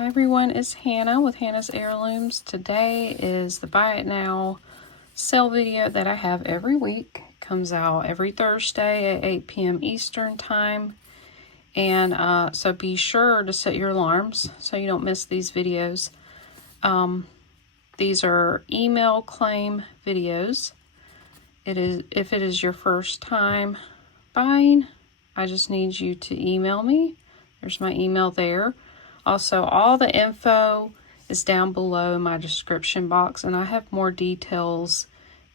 Hi everyone, it's Hannah with Hannah's Heirlooms. Today is the Buy It Now sale video that I have every week. It comes out every Thursday at 8 p.m. Eastern time. And so be sure to set your alarms so you don't miss these videos. These are email claim videos. If it is your first time buying, I just need you to email me. There's my email there. Also, all the info is down below in my description box, and I have more details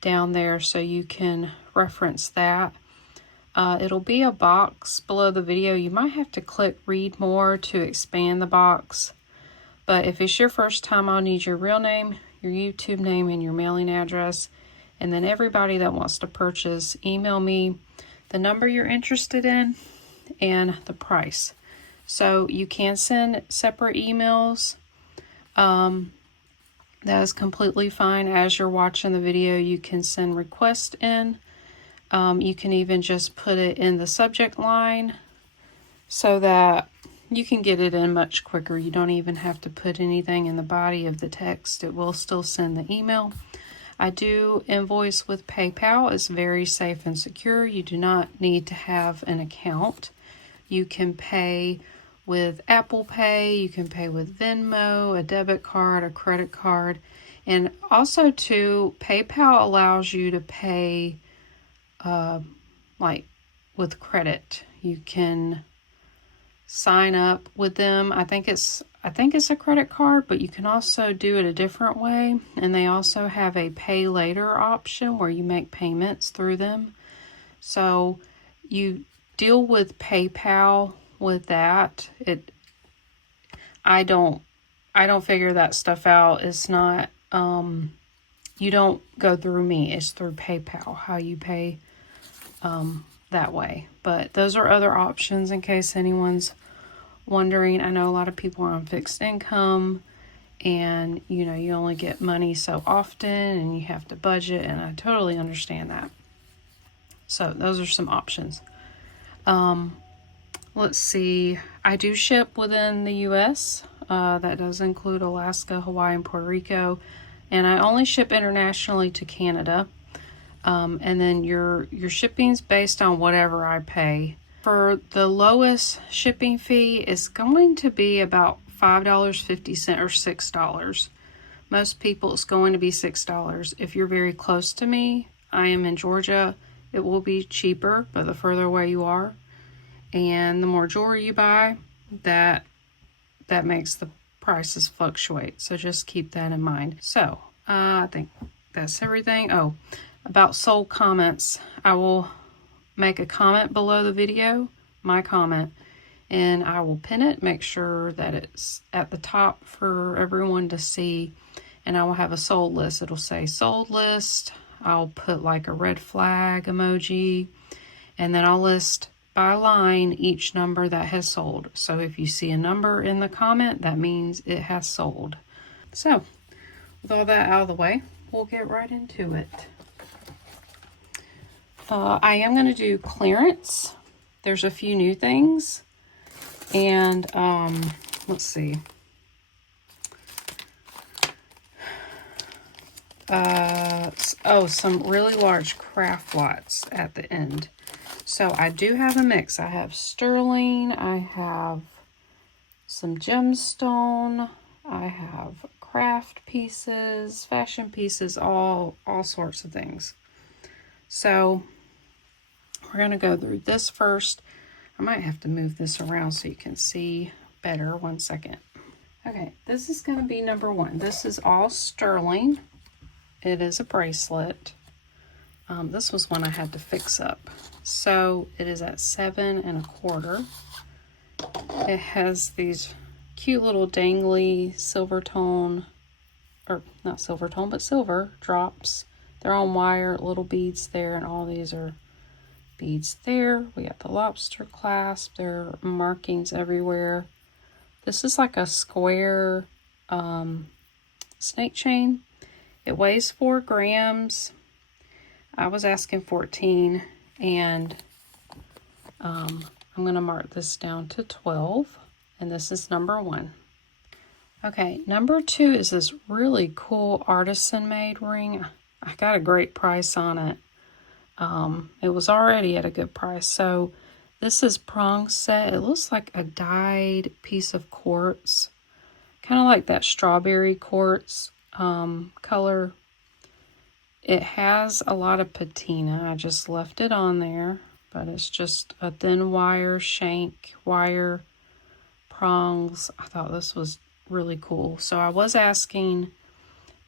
down there so you can reference that. It'll be a box below the video. You might have to click read more to expand the box. But if it's your first time, I'll need your real name, your YouTube name, and your mailing address. And then everybody that wants to purchase, email me the number you're interested in and the price. So you can send separate emails. That is completely fine. As you're watching the video, you can send requests in. You can even just put it in the subject line so that you can get it in much quicker. You don't even have to put anything in the body of the text. It will still send the email. I do invoice with PayPal. It's very safe and secure. You do not need to have an account. You can pay with Apple Pay, you can pay with Venmo, a debit card, a credit card, and also too, PayPal allows you to pay like with credit. You can sign up with them. I think it's a credit card, but you can also do it a different way, and they also have a pay later option where you make payments through them. So you deal with PayPal with that. I don't figure that stuff out. It's not you don't go through me. It's through PayPal how you pay that way. But those are other options in case anyone's wondering. I know a lot of people are on fixed income, and you know, you only get money so often and you have to budget, and I totally understand that. So those are some options. Let's see, I do ship within the U.S. That does include Alaska, Hawaii, and Puerto Rico. And I only ship internationally to Canada. And then your shipping's based on whatever I pay. For the lowest shipping fee, it's going to be about $5.50 or $6. Most people, it's going to be $6. If you're very close to me, I am in Georgia, it will be cheaper, but the further away you are, and the more jewelry you buy, that makes the prices fluctuate. So just keep that in mind. So I think that's everything. Oh, about sold comments, I will make a comment below the video, my comment, and I will pin it, make sure that it's at the top for everyone to see, and I will have a sold list. It'll say sold list. I'll put like a red flag emoji, and then I'll list by line each number that has sold. So if you see a number in the comment, that means it has sold. So with all that out of the way, we'll get right into it. I am going to do clearance. There's a few new things, and let's see. Some really large craft lots at the end. So I do have a mix. I have sterling, I have some gemstone, I have craft pieces, fashion pieces, all sorts of things. So we're going to go through this first. I might have to move this around so you can see better. 1 second. Okay, this is going to be number one. This is all sterling. It is a bracelet. This was one I had to fix up. So it is at 7 1/4. It has these cute little dangly silver tone, or not silver tone, but silver drops. They're on wire, little beads there, and all these are beads there. We got the lobster clasp. There are markings everywhere. This is like a square snake chain. It weighs 4 grams. I was asking 14, and I'm going to mark this down to 12, and this is number one. Okay, number 2 is this really cool artisan made ring. I got a great price on it. It was already at a good price. So this is prong set. It looks like a dyed piece of quartz, kind of like that strawberry quartz color. It has a lot of patina. I just left it on there, but it's just a thin wire shank wire prongs. I thought this was really cool. So I was asking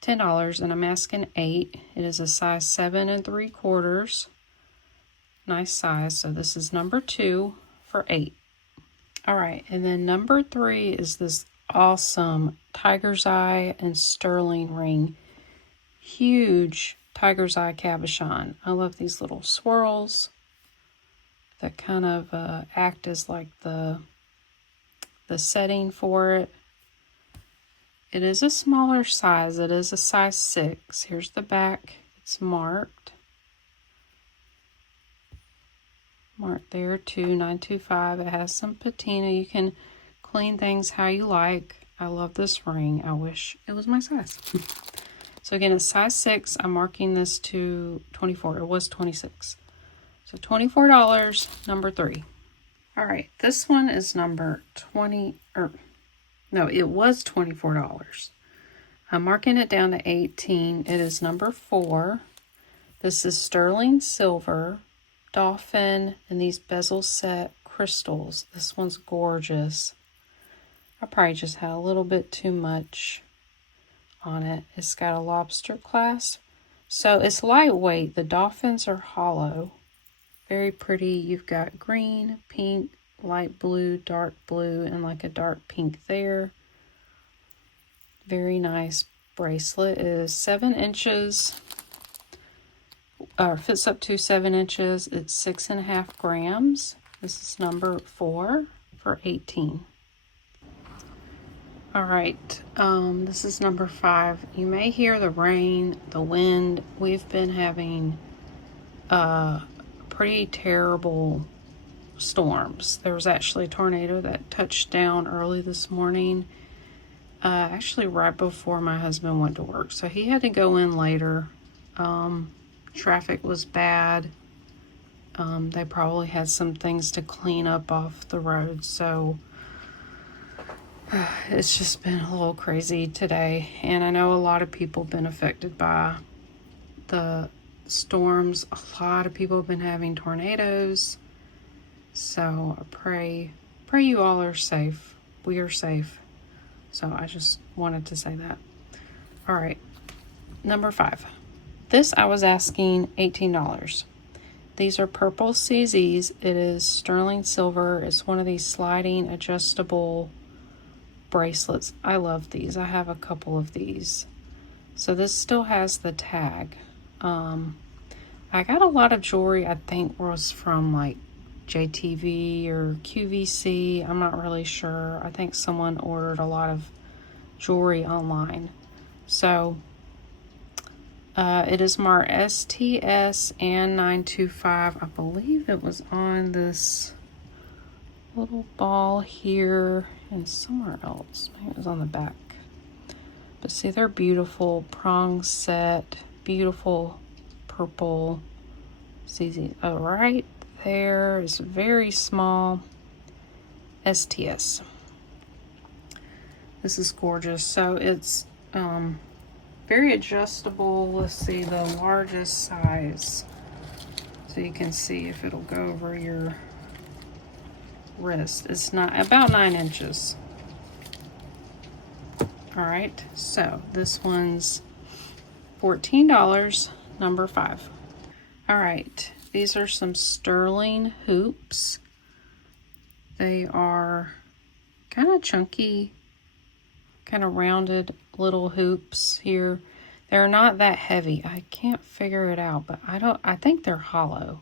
$10 and I'm asking $8. It is a size 7 3/4. Nice size. So this is number 2 for $8. All right, and then number 3 is this awesome tiger's eye and sterling ring. Huge tiger's eye cabochon. I love these little swirls that kind of act as like the setting for it. It is a smaller size. It is a size 6. Here's the back. It's marked. Marked there, 2925. It has some patina. You can clean things how you like. I love this ring. I wish it was my size. So again, it's size 6. I'm marking this to 24. It was 26. So $24, number 3. All right, this one is number 20, or no, it was $24. I'm marking it down to 18. It is number 4. This is sterling silver, dolphin, and these bezel set crystals. This one's gorgeous. I probably just had a little bit too much on it. It's got a lobster clasp. So it's lightweight. The dolphins are hollow. Very pretty. You've got green, pink, light blue, dark blue, and like a dark pink there. Very nice bracelet. It is 7 inches, or fits up to 7 inches. It's 6.5 grams. This is number 4 for 18. All right, this is number 5. You may hear the rain, the wind. We've been having pretty terrible storms. There was actually a tornado that touched down early this morning, actually right before my husband went to work. So he had to go in later. Traffic was bad. They probably had some things to clean up off the road. So it's just been a little crazy today. And I know a lot of people have been affected by the storms. A lot of people have been having tornadoes. So I pray you all are safe. We are safe. So I just wanted to say that. All right, number 5. This I was asking $18. These are purple CZs. It is sterling silver. It's one of these sliding adjustable bracelets. I love these. I have a couple of these. So this still has the tag. I got a lot of jewelry I think was from like JTV or QVC. I'm not really sure. I think someone ordered a lot of jewelry online. So it is marked STS and 925. I believe it was on this little ball here and somewhere else. Maybe it was on the back. But see, they're beautiful prong set, beautiful purple CZ. Oh, right there is very small STS. This is gorgeous. So it's very adjustable. Let's see the largest size, so you can see if it'll go over your wrist. It's not about 9 inches. All right, so this one's $14, number 5. All right, these are some sterling hoops. They are kind of chunky, kind of rounded little hoops here. They're not that heavy. I can't figure it out, but I think they're hollow.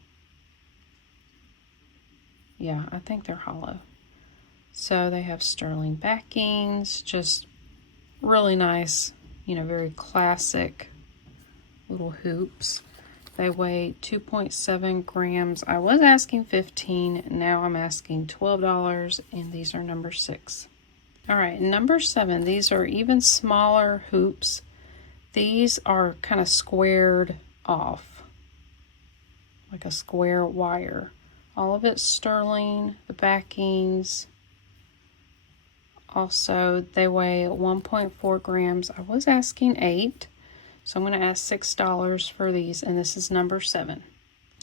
Yeah, I think they're hollow. So they have sterling backings, just really nice, very classic little hoops. They weigh 2.7 grams. I was asking $15, now I'm asking $12, and these are number 6. All right, number 7, these are even smaller hoops. These are kind of squared off, like a square wire. All of it's sterling, the backings. Also, they weigh 1.4 grams. I was asking 8, so I'm going to ask $6 for these, and this is number 7.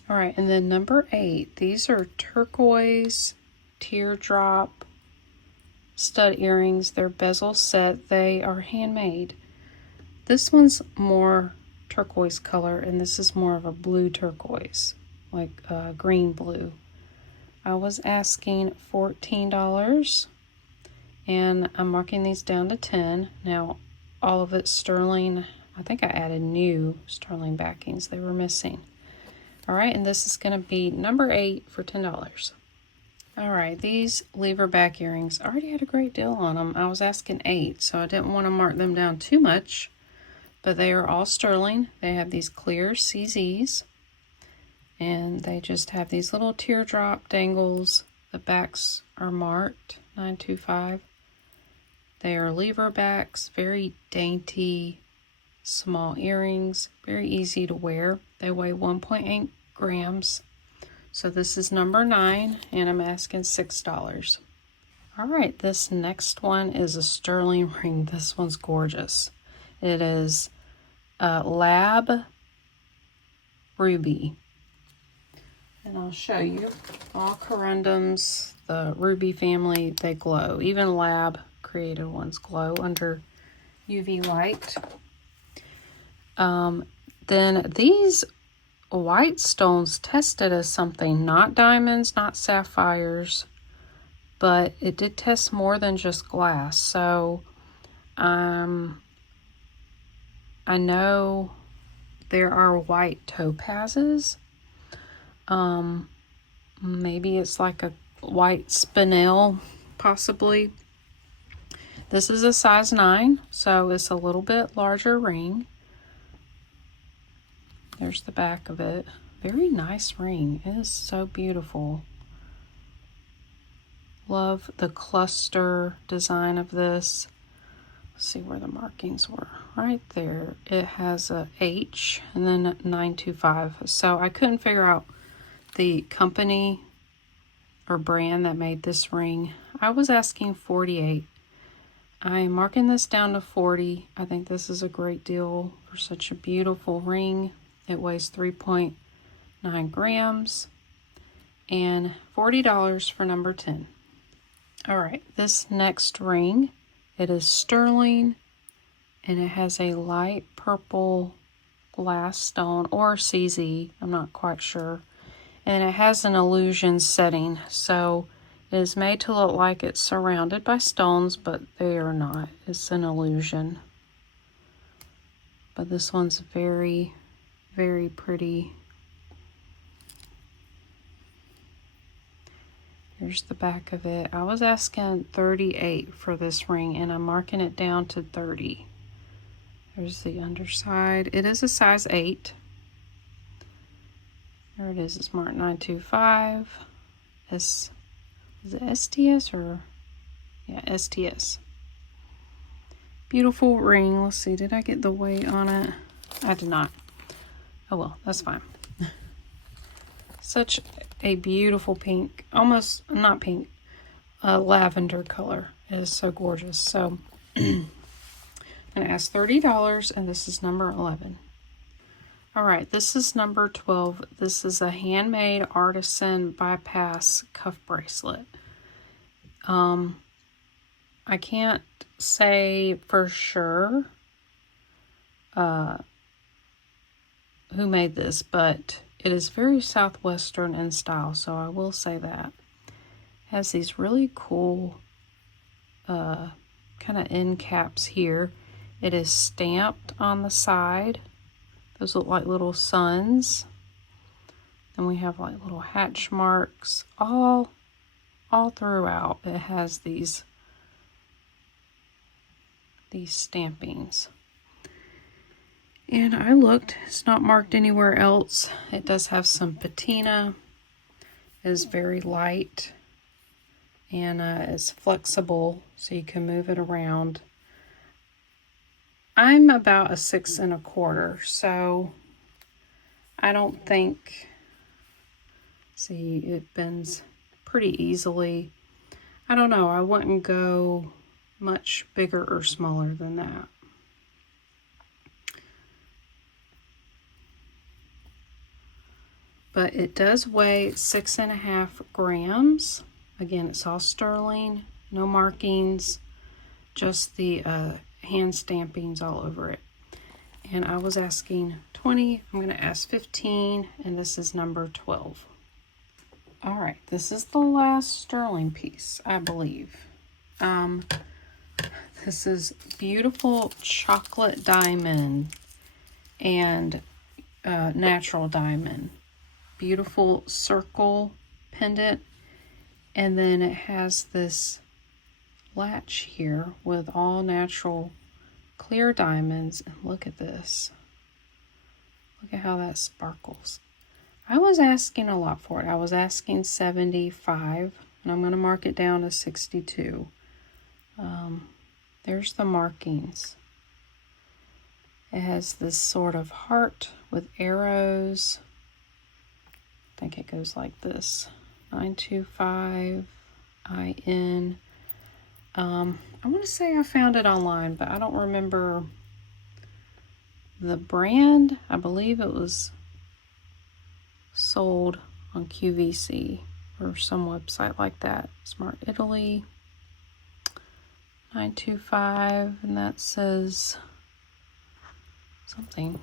All right, and then number 8, these are turquoise teardrop stud earrings. They're bezel set. They are handmade. This one's more turquoise color, and this is more of a blue turquoise, like green blue. I was asking $14, and I'm marking these down to 10. Now, all of it's sterling. I think I added new sterling backings. They were missing. All right, and this is going to be number 8 for $10. All right, these lever back earrings, I already had a great deal on them. I was asking 8, so I didn't want to mark them down too much, but they are all sterling. They have these clear CZs, and they just have these little teardrop dangles. The backs are marked 925. They are lever backs, very dainty, small earrings, very easy to wear. They weigh 1.8 grams. So this is number 9, and I'm asking $6. All right, this next one is a sterling ring. This one's gorgeous. It is Lab Ruby. And I'll show you. All corundums, the ruby family, they glow. Even Lab created ones glow under UV light. Then these white stones tested as something, not diamonds, not sapphires, but it did test more than just glass. So I know there are white topazes. Maybe it's like a white spinel, possibly. This is a size 9, so it's a little bit larger ring. There's the back of it. Very nice ring. It is so beautiful. Love the cluster design of this. Let's see where the markings were. Right there. It has a H and then 925. So I couldn't figure out the company or brand that made this ring. I was asking 48. I am marking this down to 40. I think this is a great deal for such a beautiful ring. It weighs 3.9 grams and $40 for number 10. All right, this next ring, it is sterling, and it has a light purple glass stone or CZ, I'm not quite sure. And it has an illusion setting, so it is made to look like it's surrounded by stones, but they are not. It's an illusion. But this one's very, very pretty. Here's the back of it. I was asking 38 for this ring, and I'm marking it down to 30. There's the underside. It is a size 8. There it is. It's marked 925. Is it STS or? Yeah, STS. Beautiful ring. Let's see. Did I get the weight on it? I did not. Oh well, that's fine. Such a beautiful pink, almost not pink, lavender color. It is so gorgeous. So I'm going to ask $30, and this is number 11. All right, this is number 12. This is a handmade artisan bypass cuff bracelet. I can't say for sure who made this, but it is very Southwestern in style, so I will say that. It has these really cool kind of end caps here. It is stamped on the side. Those look like little suns. And we have like little hatch marks all throughout. It has these stampings. And I looked, it's not marked anywhere else. It does have some patina. It is very light. and it's flexible so you can move it around. I'm about a 6 1/4, so I don't think, see, it bends pretty easily. I don't know, I wouldn't go much bigger or smaller than that. But it does weigh 6.5 grams. Again, it's all sterling, no markings, just the hand stampings all over it. And I was asking 20, I'm gonna ask 15, and this is number 12. All right, this is the last sterling piece, I believe. This is beautiful chocolate diamond and natural diamond. Beautiful circle pendant, and then it has this latch here with all natural clear diamonds. And look at this, look at how that sparkles. I was asking a lot for it. I was asking 75, and I'm going to mark it down to 62. There's the markings. It has this sort of heart with arrows. I think it goes like this, 925 IN. I want to say I found it online, but I don't remember the brand. I believe it was sold on QVC or some website like that. Smart Italy, 925, and that says something.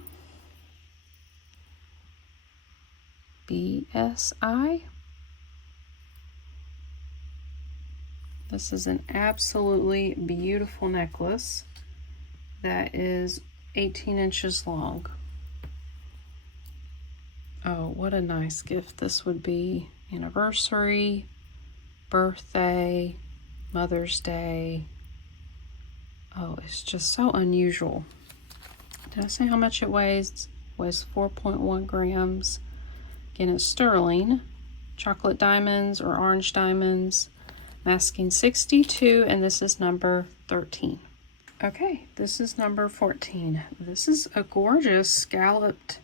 BSI. This is an absolutely beautiful necklace that is 18 inches long. Oh, what a nice gift this would be. Anniversary, birthday, Mother's Day. Oh, it's just so unusual. Did I say how much it weighs? It weighs 4.1 grams. Again, it's sterling, chocolate diamonds or orange diamonds, masking 62, and this is number 13. Okay, this is number 14. This is a gorgeous scalloped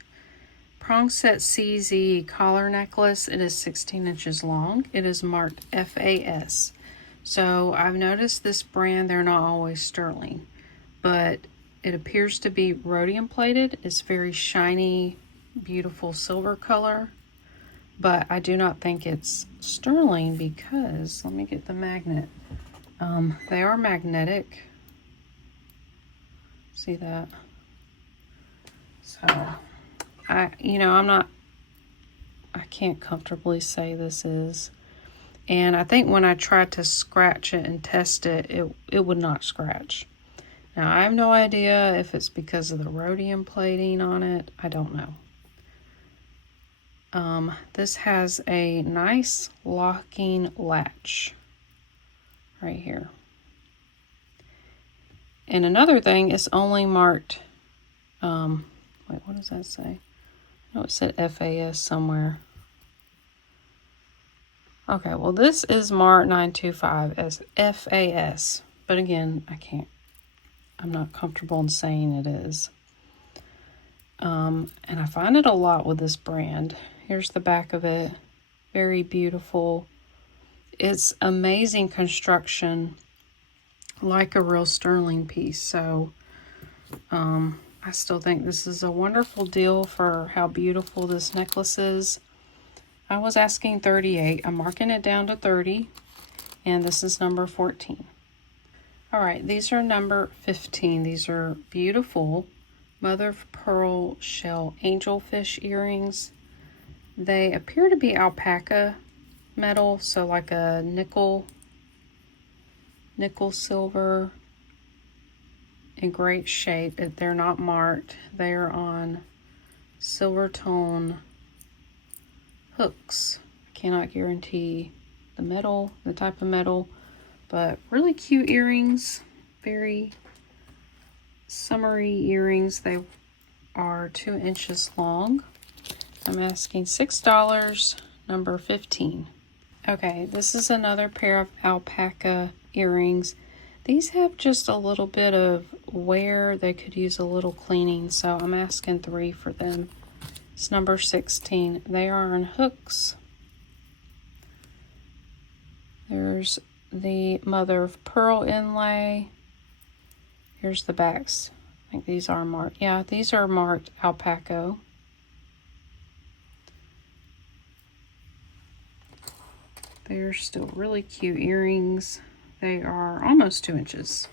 prong set CZ collar necklace. It is 16 inches long. It is marked FAS. So I've noticed this brand, they're not always sterling, but it appears to be rhodium plated. It's very shiny, beautiful silver color. But I do not think it's sterling because, let me get the magnet. They are magnetic. See that? So, I can't comfortably say this is. And I think when I tried to scratch it and test it, it would not scratch. Now, I have no idea if it's because of the rhodium plating on it. I don't know. This has a nice locking latch right here. And another thing, it's only marked, wait, what does that say? No, it said FAS somewhere. Okay, well, this is marked 925 as FAS, but again, I'm not comfortable in saying it is. And I find it a lot with this brand. Here's the back of it. Very beautiful. It's amazing construction, like a real sterling piece. So I still think this is a wonderful deal for how beautiful this necklace is. I was asking 38. I'm marking it down to 30. And this is number 14. All right, these are number 15. These are beautiful mother of pearl shell angelfish earrings. They appear to be alpaca metal, so like a nickel silver, in great shape. They're not marked. They are on silver tone hooks. I cannot guarantee the type of metal, but really cute earrings. Very summery earrings. They are 2 inches long. I'm asking $6, number 15. Okay, this is another pair of alpaca earrings. These have just a little bit of wear. They could use a little cleaning, so I'm asking 3 for them. It's number 16. They are on hooks. There's the mother of pearl inlay. Here's the backs. I think these are marked. Yeah, these are marked alpaca. They're still really cute earrings. They are almost 2 inches.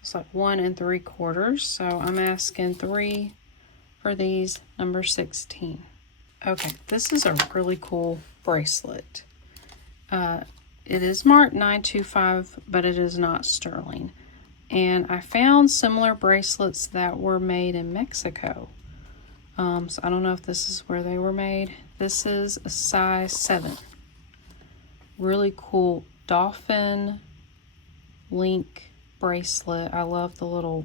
It's like 1 3/4. So I'm asking 3 for these, number 16. Okay, this is a really cool bracelet. It is marked 925, but it is not sterling. And I found similar bracelets that were made in Mexico. So I don't know if this is where they were made. This is a size 7. Really cool dolphin link bracelet. I love the little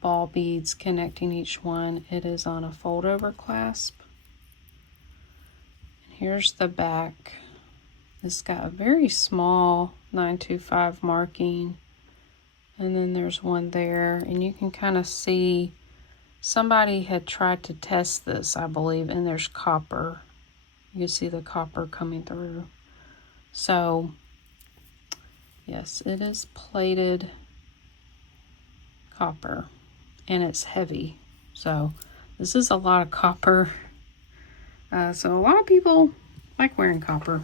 ball beads connecting each one. It is on a fold over clasp. And here's the back. It's got a very small 925 marking. And then there's one there. And you can kind of see somebody had tried to test this, I believe, and there's copper. You can see the copper coming through. So, yes, it is plated copper, and it's heavy. So, this is a lot of copper. So, a lot of people like wearing copper.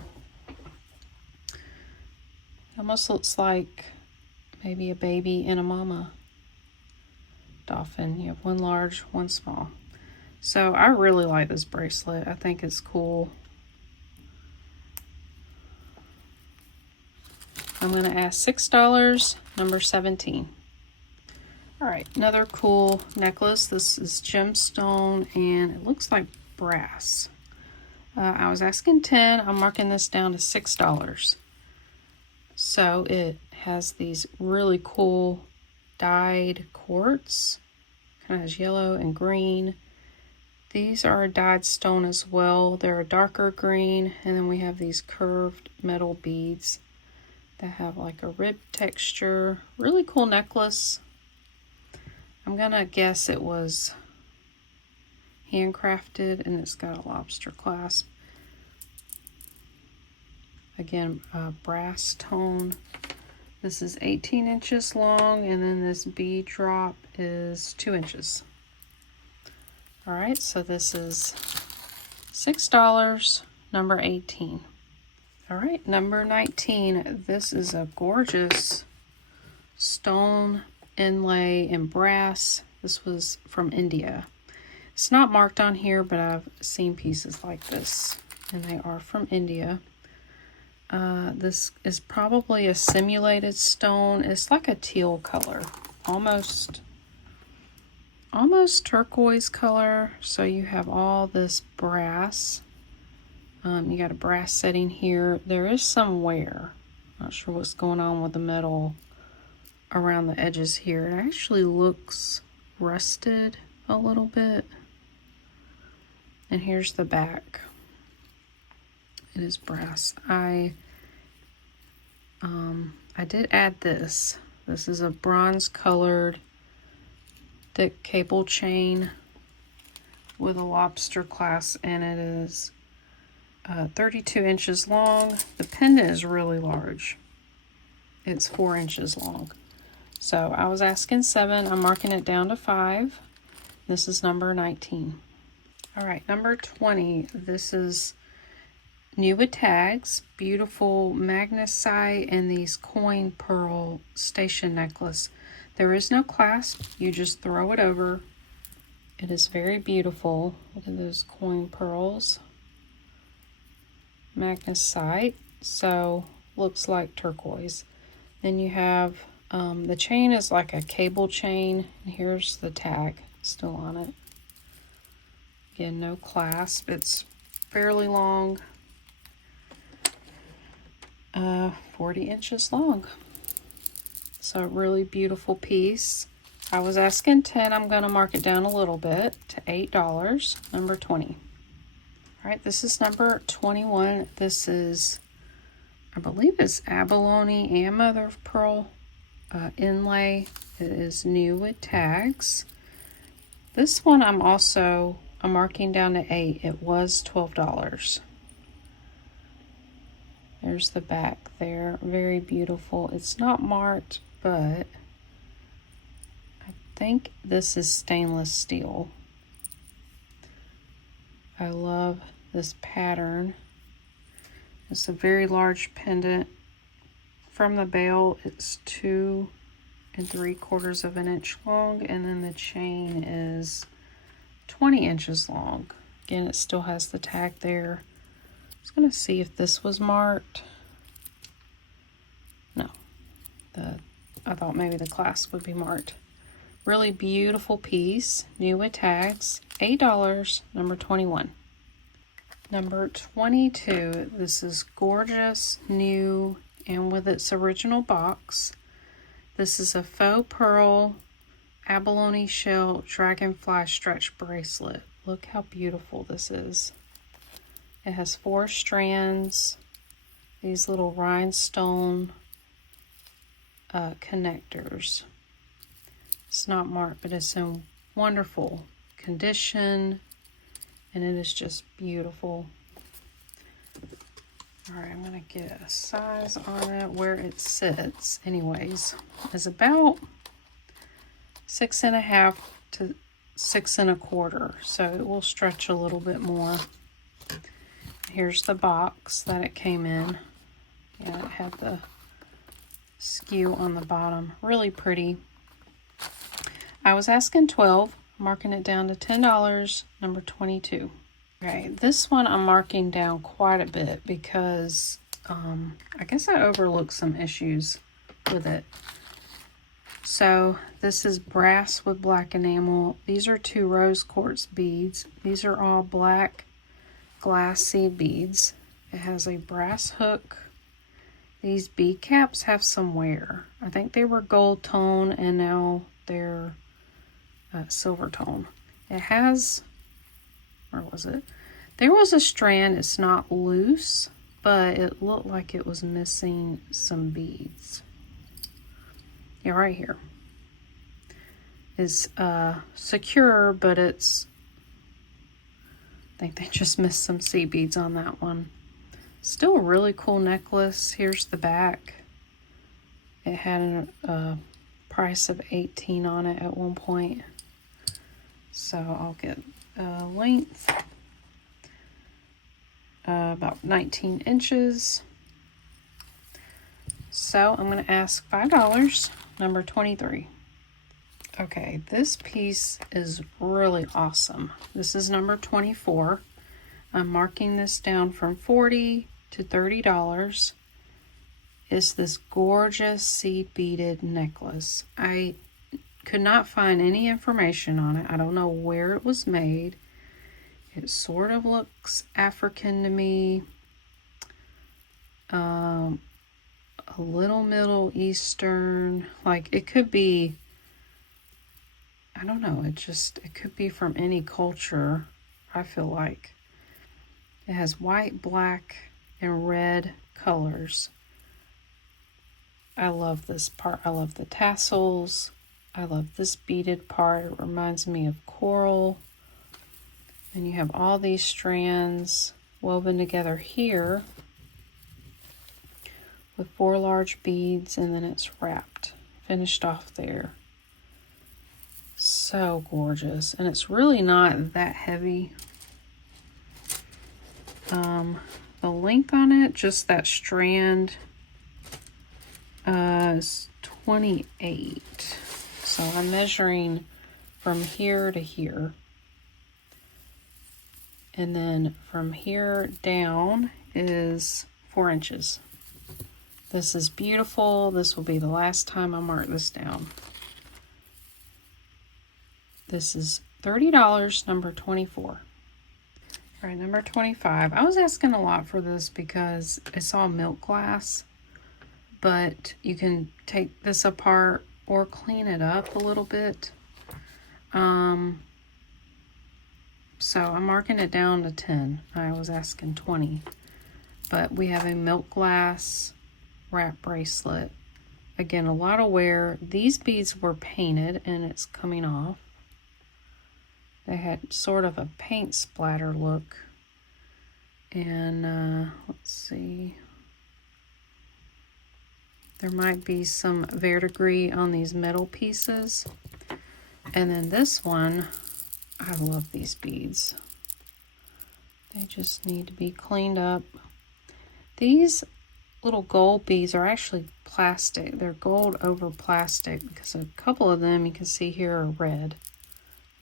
It almost looks like maybe a baby and a mama dolphin. You have one large, one small. So, I really like this bracelet. I think it's cool. I'm going to ask $6, number 17. All right, another cool necklace. This is gemstone, and it looks like brass. I was asking 10. I'm marking this down to $6. So it has these really cool dyed quartz. Kind of has yellow and green. These are a dyed stone as well. They're a darker green, and then we have these curved metal beads that have like a rib texture. Really cool necklace. I'm gonna guess it was handcrafted, and it's got a lobster clasp. Again, brass tone. This is 18 inches long, and then this bead drop is 2 inches. All right, so this is $6, number 18. All right, number 19. This is a gorgeous stone inlay in brass. This was from India. It's not marked on here, but I've seen pieces like this, and they are from India. This is probably a simulated stone. It's like a teal color, almost turquoise color. So you have all this brass. You got a brass setting here. There is some wear. Not sure what's going on with the metal around the edges here. It actually looks rusted a little bit. And here's the back. It is brass. I did add this. This is a bronze colored thick cable chain with a lobster clasp, and it is 32 inches long. The pendant is really large. It's 4 inches long. So I was asking 7. I'm marking it down to 5. This is number 19. All right, number 20. This is new with tags. Beautiful magnesite and these coin pearl station necklace. There is no clasp. You just throw it over. It is very beautiful. Look at those coin pearls. Magnesite, so looks like turquoise. Then you have the chain is like a cable chain, and here's the tag still on it. Again, no clasp. It's fairly long, 40 inches long. So a really beautiful piece. I was asking 10. I'm going to mark it down a little bit to $8, number 20. All right, this is number 21. This is I believe it's abalone and mother of pearl inlay. It is new with tags. This one I'm marking down to 8. It was $12. There's the back there. Very beautiful. It's not marked, but I think this is stainless steel. I love this pattern. It's a very large pendant. From the bail, it's 2 3/4 of an inch long, and then the chain is 20 inches long. Again, it still has the tag there. I was going to see if this was marked. No. I thought maybe the clasp would be marked. Really beautiful piece, new with tags, $8, number 21. Number 22, this is gorgeous, new, and with its original box. This is a faux pearl abalone shell dragonfly stretch bracelet. Look how beautiful this is. It has 4 strands, these little rhinestone connectors. It's not marked, but it's in wonderful condition, and it is just beautiful. All right, I'm gonna get a size on it. Where it sits, anyways, is about 6.5 to 6 1/4, so it will stretch a little bit more. Here's the box that it came in. Yeah, it had the skew on the bottom. Really pretty. I was asking $12, marking it down to $10, number 22. Okay, this one I'm marking down quite a bit because I guess I overlooked some issues with it. So this is brass with black enamel. These are 2 rose quartz beads. These are all black glassy beads. It has a brass hook. These bead caps have some wear. I think they were gold tone and now they're silver tone. It has, where was it? There was a strand. It's not loose, but it looked like it was missing some beads. Yeah, right here. It's secure, but it's, I think they just missed some seed beads on that one. Still a really cool necklace. Here's the back. It had a price of $18 on it at one point. So I'll get length. About 19 inches. So I'm going to ask $5, number 23. Okay, this piece is really awesome. This is number 24. I'm marking this down from $40 to $30. It's this gorgeous seed beaded necklace. I could not find any information on it. I don't know where it was made. It sort of looks African to me. A little Middle Eastern. Like it could be, I don't know, it could be from any culture, I feel like. It has white, black, and red colors. I love this part. I love the tassels. I love this beaded part. It reminds me of coral. And you have all these strands woven together here with 4 large beads, and then it's wrapped, finished off there. So gorgeous. And it's really not that heavy. The length on it, just that strand, is 28. So I'm measuring from here to here. And then from here down is 4 inches. This is beautiful. This will be the last time I mark this down. This is $30, number 24. All right, number 25. I was asking a lot for this because it's all milk glass, but you can take this apart or clean it up a little bit. So I'm marking it down to 10. I was asking 20. But we have a milk glass wrap bracelet. Again, a lot of wear. These beads were painted and it's coming off. They had sort of a paint splatter look. And let's see. There might be some verdigris on these metal pieces. And then this one, I love these beads. They just need to be cleaned up. These little gold beads are actually plastic. They're gold over plastic because a couple of them you can see here are red.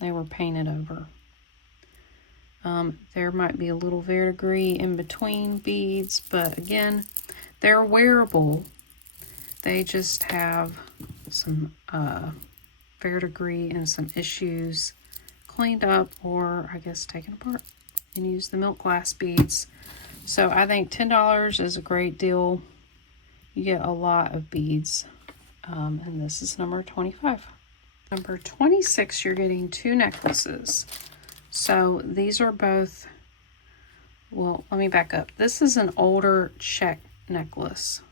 They were painted over. There might be a little verdigris in between beads, but again, they're wearable. They just have some verdigris and some issues cleaned up, or I guess taken apart, and use the milk glass beads. So I think $10 is a great deal. You get a lot of beads. And this is number 25. Number 26, you're getting 2 necklaces. So these are both, well, let me back up. This is an older check necklace.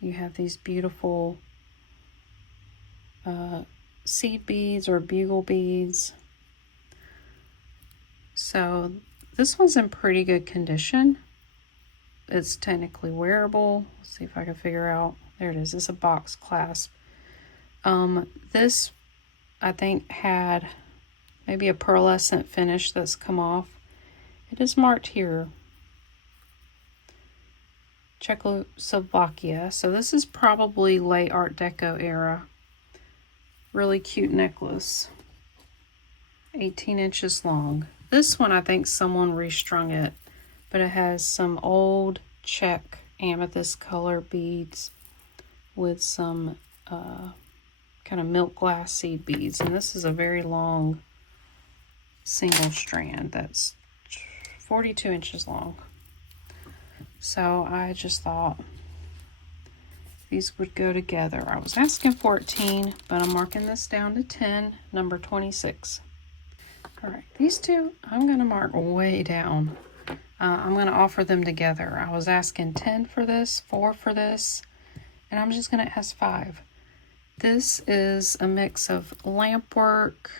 You have these beautiful seed beads or bugle beads. So this one's in pretty good condition. It's technically wearable. Let's see if I can figure out. There it is. It's a box clasp. This, I think, had maybe a pearlescent finish that's come off. It is marked here, Czechoslovakia. So this is probably late Art Deco era. Really cute necklace. 18 inches long. This one, I think someone restrung it, but it has some old Czech amethyst color beads with some kind of milk glass seed beads. And this is a very long single strand that's 42 inches long. So I just thought these would go together. I was asking 14, but I'm marking this down to 10, number 26. All right, these two I'm going to mark way down. I'm going to offer them together. I was asking 10 for this, 4 for this, and I'm just going to ask 5. This is a mix of lamp work.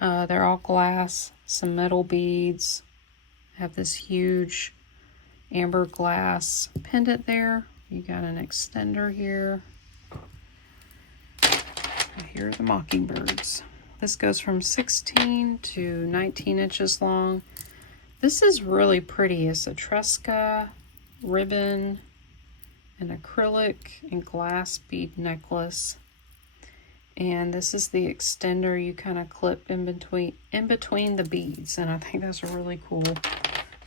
They're all glass, some metal beads. I have this huge amber glass pendant there. You got an extender here. And here are the mockingbirds. This goes from 16 to 19 inches long. This is really pretty. It's a Tresca ribbon, an acrylic and glass bead necklace. And this is the extender you kind of clip in between the beads. And I think that's a really cool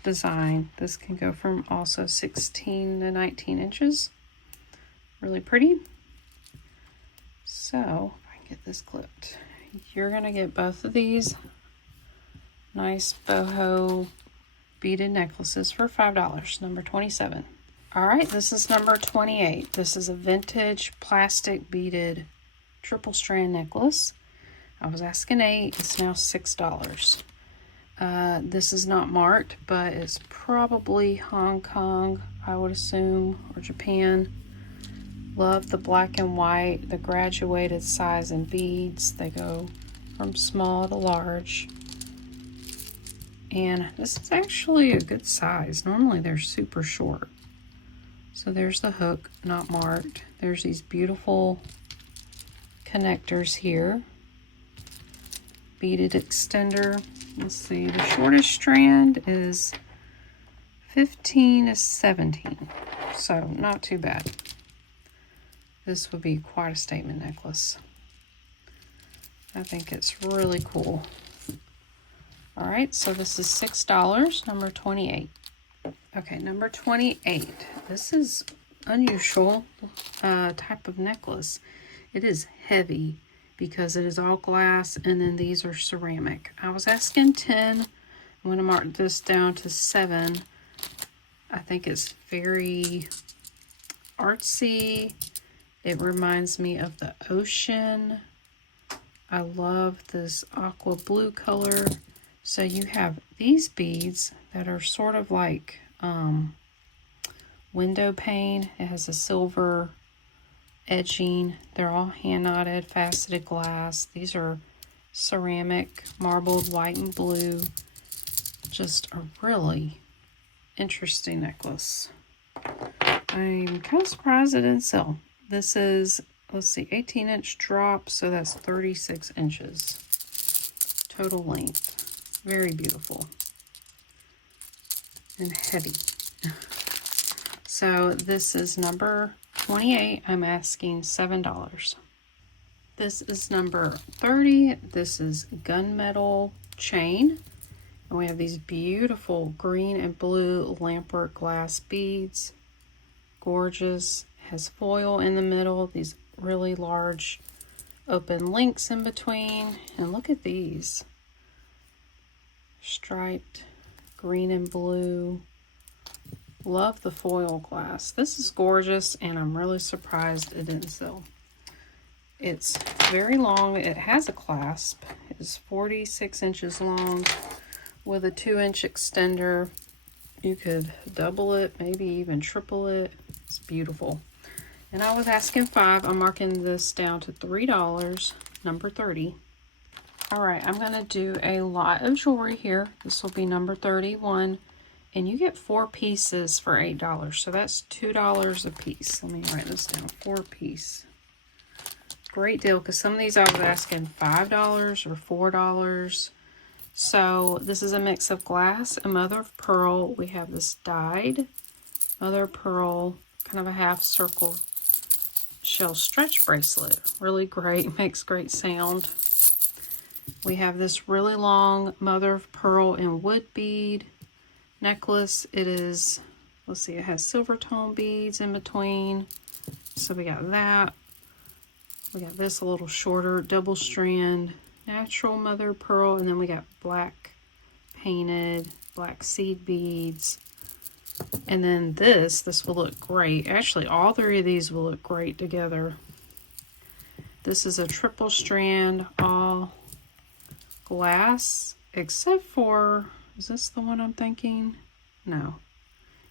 design. This can go from also 16 to 19 inches. Really pretty. So if I can get this clipped, you're gonna get both of these nice boho beaded necklaces for $5, number 27. All right, this is number 28. This is a vintage plastic beaded triple strand necklace. I was asking 8, it's now $6. This is not marked, but it's probably Hong Kong, I would assume, or Japan. Love the black and white, the graduated size and beads. They go from small to large. And this is actually a good size. Normally they're super short. So there's the hook, not marked. There's these beautiful connectors here. Beaded extender. Let's see, the shortest strand is 15 to 17. So not too bad. This would be quite a statement necklace. I think it's really cool. All right, so this is $6, number 28. Okay, number 28. This is unusual type of necklace. It is heavy because it is all glass, and then these are ceramic. I was asking 10. I'm going to mark this down to 7. I think it's very artsy. It reminds me of the ocean. I love this aqua blue color. So you have these beads that are sort of like window pane. It has a silver edging. They're all hand knotted, faceted glass. These are ceramic, marbled white and blue. Just a really interesting necklace. I'm kind of surprised it didn't sell. This is, let's see, 18-inch drop, so that's 36 inches total length. Very beautiful and heavy. So this is number 28. I'm asking $7. This is number 30. This is gunmetal chain. And we have these beautiful green and blue lampwork glass beads. Gorgeous. Has foil in the middle. These really large open links in between. And look at these. Striped green and blue. Love the foil glass. This is gorgeous, and I'm really surprised it didn't sell. It's very long. It has a clasp. It's 46 inches long with a 2-inch extender. You could double it, maybe even triple it. It's beautiful. And I was asking $5. I'm marking this down to $3, number 30. All right, I'm going to do a lot of jewelry here. This will be number 31. And you get 4 pieces for $8. So that's $2 a piece. Let me write this down. 4 piece. Great deal, because some of these I was asking $5 or $4. So this is a mix of glass and mother of pearl. We have this dyed mother of pearl, kind of a half circle shell stretch bracelet. Really great, makes great sound. We have this really long mother of pearl and wood bead necklace. It is, let's see, it has silver tone beads in between. So we got that. We got this a little shorter, double strand, natural mother of pearl, and then we got black painted, black seed beads. And then this will look great. Actually, all 3 of these will look great together. This is a triple strand, all glass, except for, is this the one I'm thinking? No.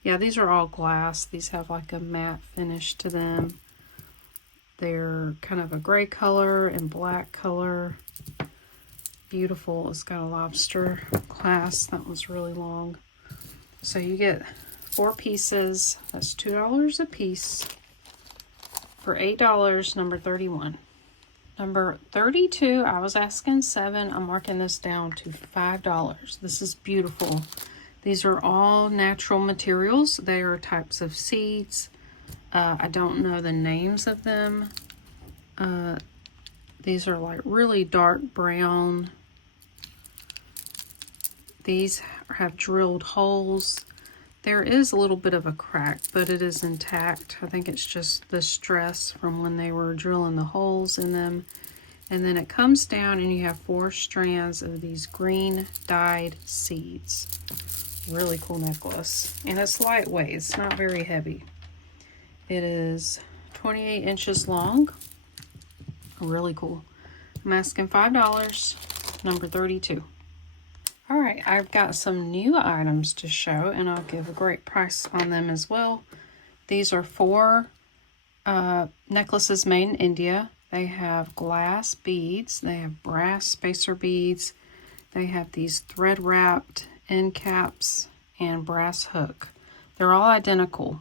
Yeah, these are all glass. These have like a matte finish to them. They're kind of a gray color and black color. Beautiful. It's got a lobster clasp. That one's really long. So you get 4 pieces. That's $2 a piece for $8, number 31. Number 32, I was asking $7. I'm marking this down to $5. This is beautiful. These are all natural materials. They are types of seeds. I don't know the names of them. These are like really dark brown. These have drilled holes. There is a little bit of a crack, but it is intact. I think it's just the stress from when they were drilling the holes in them. And then it comes down and you have 4 strands of these green dyed seeds. Really cool necklace. And it's lightweight. It's not very heavy. It is 28 inches long. Really cool. I'm asking $5, number 32. All right, I've got some new items to show, and I'll give a great price on them as well. These are 4 necklaces made in India. They have glass beads. They have brass spacer beads. They have these thread wrapped end caps and brass hook. They're all identical.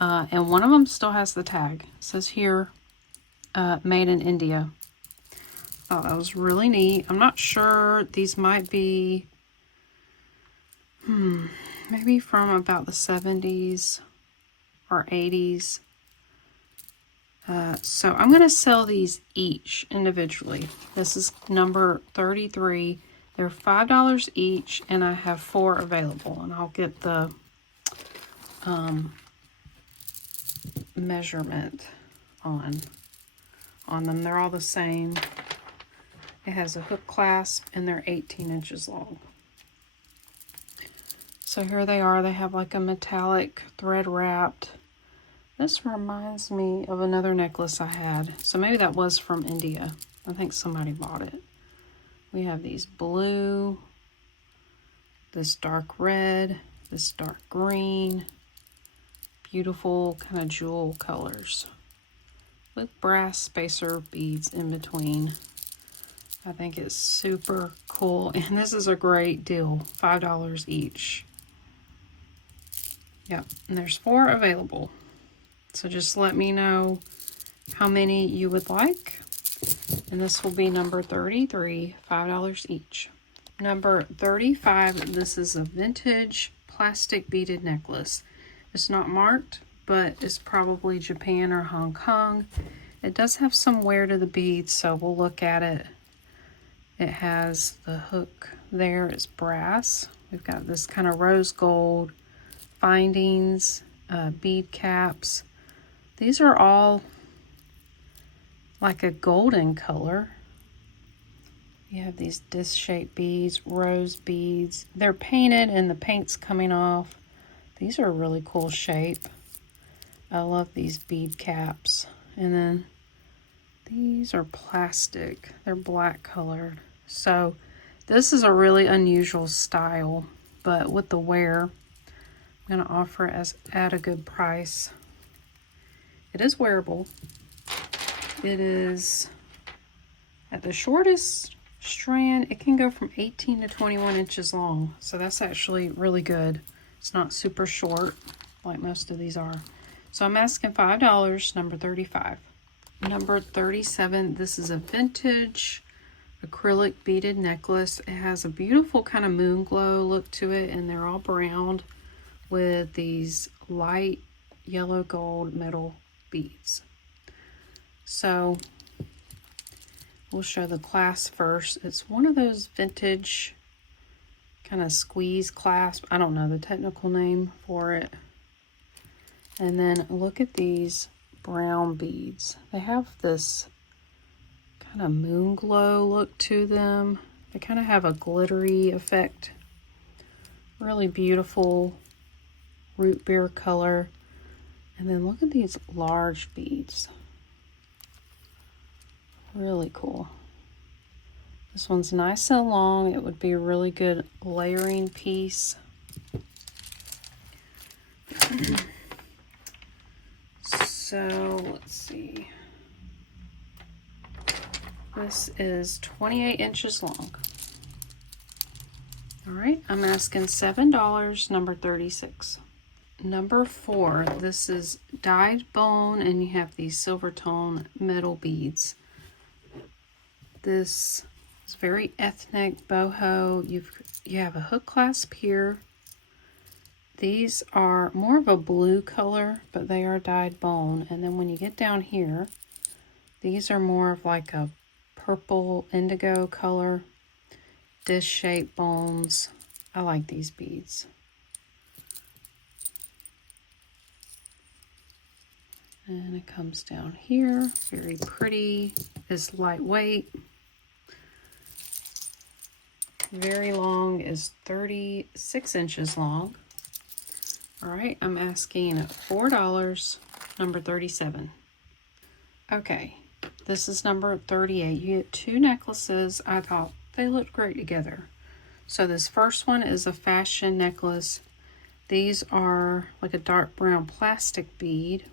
And one of them still has the tag. It says here, made in India. Oh, that was really neat. I'm not sure. These might be, maybe from about the 70s or 80s. So I'm going to sell these each individually. This is number 33. They're $5 each, and I have 4 available. And I'll get the measurement on them. They're all the same. It has a hook clasp, and they're 18 inches long. So here they are. They have like a metallic thread wrapped. This reminds me of another necklace I had. So maybe that was from India. I think somebody bought it. We have these blue, this dark red, this dark green. beautiful kind of jewel colors with brass spacer beads in between. I think it's super cool, and this is a great deal, $5 each. Yep, and there's 4 available. So just let me know how many you would like. And this will be number 33, $5 each. Number 35, this is a vintage plastic beaded necklace. It's not marked, but it's probably Japan or Hong Kong. It does have some wear to the beads, so we'll look at it. It has the hook there, it's brass. We've got this kind of rose gold findings, bead caps. These are all like a golden color. You have these disc-shaped beads, rose beads. They're painted and the paint's coming off. These are a really cool shape. I love these bead caps. And then these are plastic. They're black colored. So this is a really unusual style, but with the wear, I'm going to offer it at a good price. It is wearable. It is at the shortest strand, it can go from 18 to 21 inches long. So that's actually really good. It's not super short like most of these are. So I'm asking $5, number 35. Number 37, this is a vintage acrylic beaded necklace. It has a beautiful kind of moon glow look to it, and they're all browned with these light yellow gold metal beads. So we'll show the clasp first. It's one of those vintage kind of squeeze clasp. I don't know the technical name for it. And then look at these brown beads. They have this kind of moon glow look to them. They kind of have a glittery effect. Really beautiful root beer color. And then look at these large beads. Really cool. This one's nice and long. It would be a really good layering piece. So let's see. This is 28 inches long. All right, I'm asking $7, number 36. Number 4, this is dyed bone, and you have these silver tone metal beads. This is very ethnic boho. You have a hook clasp here. These are more of a blue color, but they are dyed bone. And then when you get down here, these are more of like a purple indigo color, disc-shaped bones. I like these beads. And it comes down here, very pretty. It's lightweight. Very long, is 36 inches long. All right, I'm asking $4, number 37. Okay, this is number 38. You get 2 necklaces. I thought they looked great together. So this first one is a fashion necklace. These are like a dark brown plastic bead,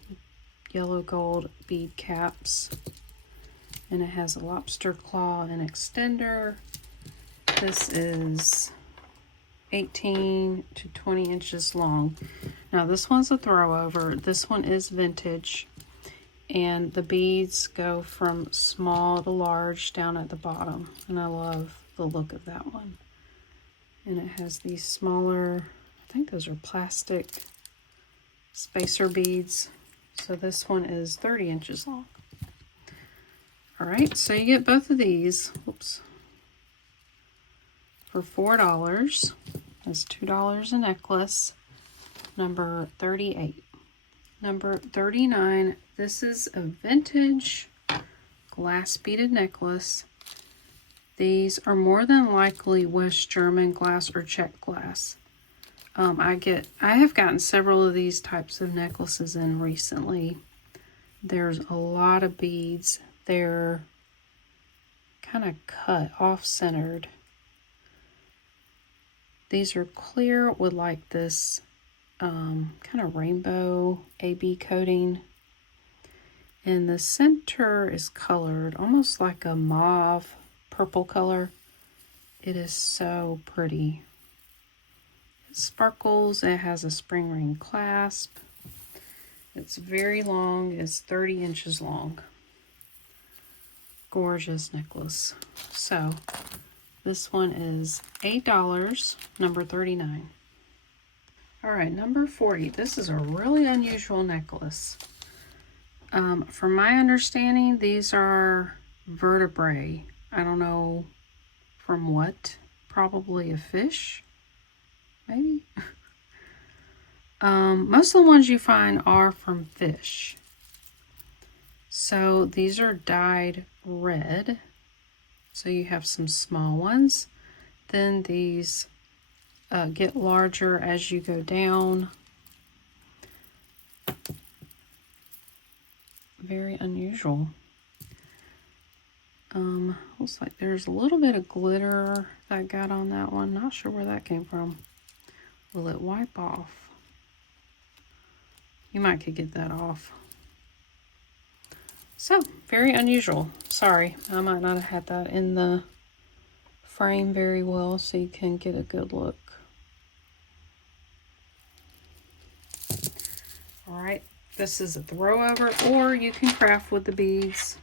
yellow gold bead caps, and it has a lobster claw and extender. This is 18 to 20 inches long. Now this one's a throw over. This one is vintage, and the beads go from small to large down at the bottom, and I love the look of that one. And it has these smaller, I think those are plastic spacer beads. So this one is 30 inches long. All right, so you get both of these, whoops, for $4. That's $2 a necklace. Number 38. Number 39, this is a vintage glass beaded necklace. These are more than likely West German glass or Czech glass. I have gotten several of these types of necklaces in recently. There's a lot of beads. They're kind of cut off-centered. These are clear with like this kind of rainbow AB coating. And the center is colored almost like a mauve purple color. It is so pretty. It sparkles. It has a spring ring clasp. It's very long. It's 30 inches long. Gorgeous necklace. So this one is $8, number 39. All right, number 40. This is a really unusual necklace. From my understanding, these are vertebrae. I don't know from what. Probably a fish, maybe. Most of the ones you find are from fish. So these are dyed red. So you have some small ones. Then these get larger as you go down. Very unusual. Looks like there's a little bit of glitter that got on that one. Not sure where that came from. Will it wipe off? You might could get that off. So, very unusual. Sorry, I might not have had that in the frame very well so you can get a good look. All right, this is a throw over, or you can craft with the beads.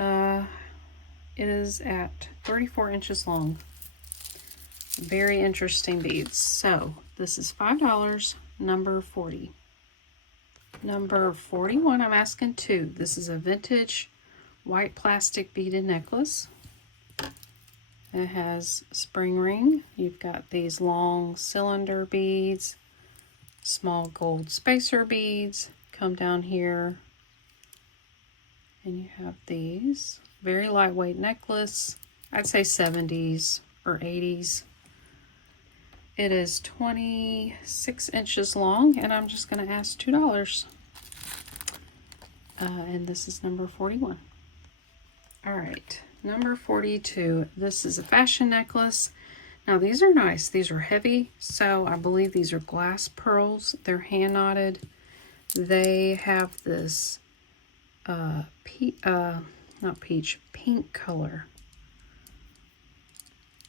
It is at 34 inches long. Very interesting beads. So this is $5, number 40. Number 41, I'm asking two. This is a vintage white plastic beaded necklace. It has spring ring. You've got these long cylinder beads, small gold spacer beads come down here, and you have these. Very lightweight necklace. I'd say 70s or 80s. It is 26 inches long, and I'm just going to ask $2. And this is number 41. All right, number 42. This is a fashion necklace. Now these are nice. These are heavy, so I believe these are glass pearls. They're hand knotted. They have this pink color.